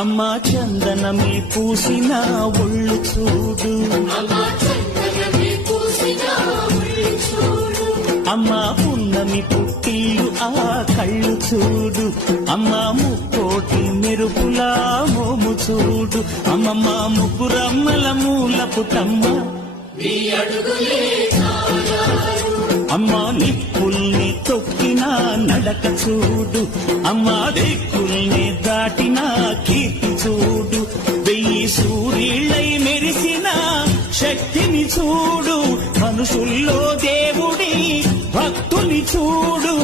అమ్మా చందనమే పూసిన ఒళ్ళు చూడు, అమ్మా పున్నమి పుట్టిల్లు ఆ కళ్ళు చూడు, అమ్మా ముక్కోటి మెరుపులా మోము చూడు, అమ్మమ్మ ముగ్గురమ్మల మూల పుటమ్మ అమ్మా నిప్పుల్ని తొక్కిన నడక చూడు, అమ్మా దిక్కుల్ని దాటిన కీర్తి చూడు, 1000 సూర్యుళ్ళై మెరిసిన శక్తిని చూడు, మనుషుల్లో దేవుడి భక్తుని చూడు.